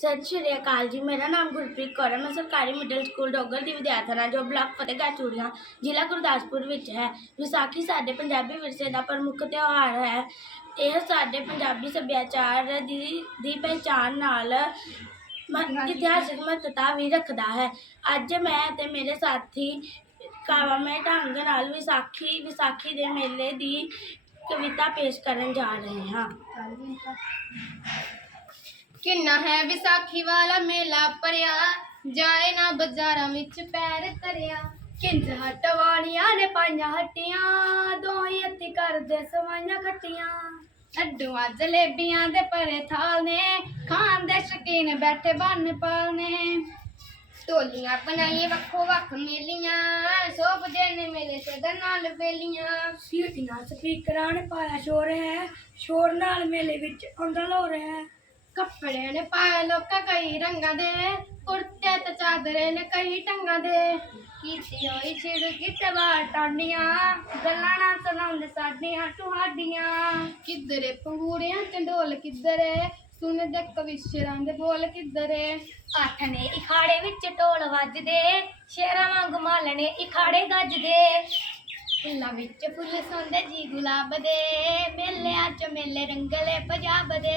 ਸਤਿ ਸ਼੍ਰੀ ਅਕਾਲ ਜੀ ਮੇਰਾ ਨਾਮ ਗੁਰਪ੍ਰੀਤ ਕੌਰ ਹੈ ਮੈਂ ਸਰਕਾਰੀ ਮਿਡਲ ਸਕੂਲ ਡੋਗਰ ਦੀ ਵਿਦਿਆਰਥਣ ਹਾਂ ਜੋ ਬਲਾਕ ਫਤਿਹਗੜ੍ਹ ਚੂੜੀਆਂ ਜ਼ਿਲ੍ਹਾ ਗੁਰਦਾਸਪੁਰ ਵਿੱਚ ਹੈ ਵਿਸਾਖੀ ਸਾਡੇ ਪੰਜਾਬੀ ਵਿਰਸੇ ਦਾ ਪ੍ਰਮੁੱਖ ਤਿਉਹਾਰ ਹੈ ਇਹ ਸਾਡੇ ਪੰਜਾਬੀ ਸੱਭਿਆਚਾਰ ਦੀ ਦੀ ਪਹਿਚਾਣ ਨਾਲ ਮ- ਇਤਿਹਾਸਕ ਮਹੱਤਤਾ ਵੀ ਰੱਖਦਾ ਹੈ ਅੱਜ ਮੈਂ ਤੇ ਮੇਰੇ ਸਾਥੀ ਕਾਵਾਮੇ ਢੰਗ ਨਾਲ ਵਿਸਾਖੀ ਵਿਸਾਖੀ ਦੇ ਮੇਲੇ ਦੀ ਕਵਿਤਾ ਪੇਸ਼ ਕਰਨ ਜਾ ਰਹੇ ਹਾਂ ਕਿੰਨਾ ਹੈ ਵਿਸਾਖੀ ਵਾਲਾ ਮੇਲਾ ਭਰਿਆ, ਜਾਏ ਨਾ ਬਾਜ਼ਾਰਾਂ ਵਿੱਚ ਪੈਰ ਧਰਿਆ। ਕਿੰਜ ਹਟਵਾਣੀਆਂ ਨੇ ਪਾਈਆਂ ਹੱਟੀਆਂ, ਦੋਹੀ ਅੱਤੀ ਕਰਦੇ ਸਵਾਈਆਂ ਖੱਟੀਆਂ। ਲੱਡੂਆਂ ਜਲੇਬੀਆਂ ਦੇ ਭਰੇ ਥਾਲ ਨੇ, ਖਾਣ ਦੇ ਸ਼ਕੀਨ ਬੈਠੇ ਬੰਨ ਪਾਲ ਨੇ। ਟੋਲੀਆਂ ਬਣਾਈਏ ਵੱਖੋ ਵੱਖ ਮੇਲੀਆਂ, ਸੋਭ ਦੇ ਨੇ ਮੇਰੇ ਸਦਾ ਨਾਲ ਵੇਲੀਆਂ। ਸੀਟੀਆਂ ਸਪੀਕਰਾਂ ਨੇ ਪਾਇਆ ਸ਼ੋਰ ਹੈ, ਸ਼ੋਰ ਨਾਲ ਮੇਲੇ ਵਿੱਚ ਆਉਂਦਾ ਲੋਰ ਹੈ। ਕੱਪੜੇ ਨੇ ਪਾਏ ਲੋਕਾਂ ਕਈ ਰੰਗਾਂ ਦੇ ਕੁੜਤੇ ਤੇ ਚਾਦਰੇ ਨੇ ਕਈ ਟੰਗਾਂ ਦੇ। ਕੀਤੀ ਹੋਈ ਛਿੜ ਗਿੱਟਵਾ ਟਾਂਡੀਆਂ ਗੱਲਾਂ ਨਾ ਸੁਣਾਉਂਦੇ ਸਾਡੀਆਂ ਤੁਹਾਡੀਆਂ। ਕਿੱਧਰੇ ਪੰਗੂੜਿਆਂ ਤੇ ਢੋਲ ਕਿੱਧਰੇ ਸੁਣਦੇ ਕਵਿਸ਼ਰਾਂ ਦੇ ਬੋਲ ਕਿੱਧਰੇ। ਅੱਠ ਨੇ ਇਖਾੜੇ ਵਿੱਚ ਢੋਲ ਵੱਜਦੇ ਸ਼ੇਰਾਂ ਵਾਂਗ ਮਾਲਣੇ ਇਖਾੜੇ ਗੱਜਦੇ। ਫੁੱਲਾਂ ਵਿੱਚ ਫੁੱਲ ਸੌਂਦੇ ਜੀ ਗੁਲਾਬ ਦੇ ਮੇਲਿਆਂ ਚ ਮੇਲੇ ਰੰਗਲੇ ਪੰਜਾਬ ਦੇ।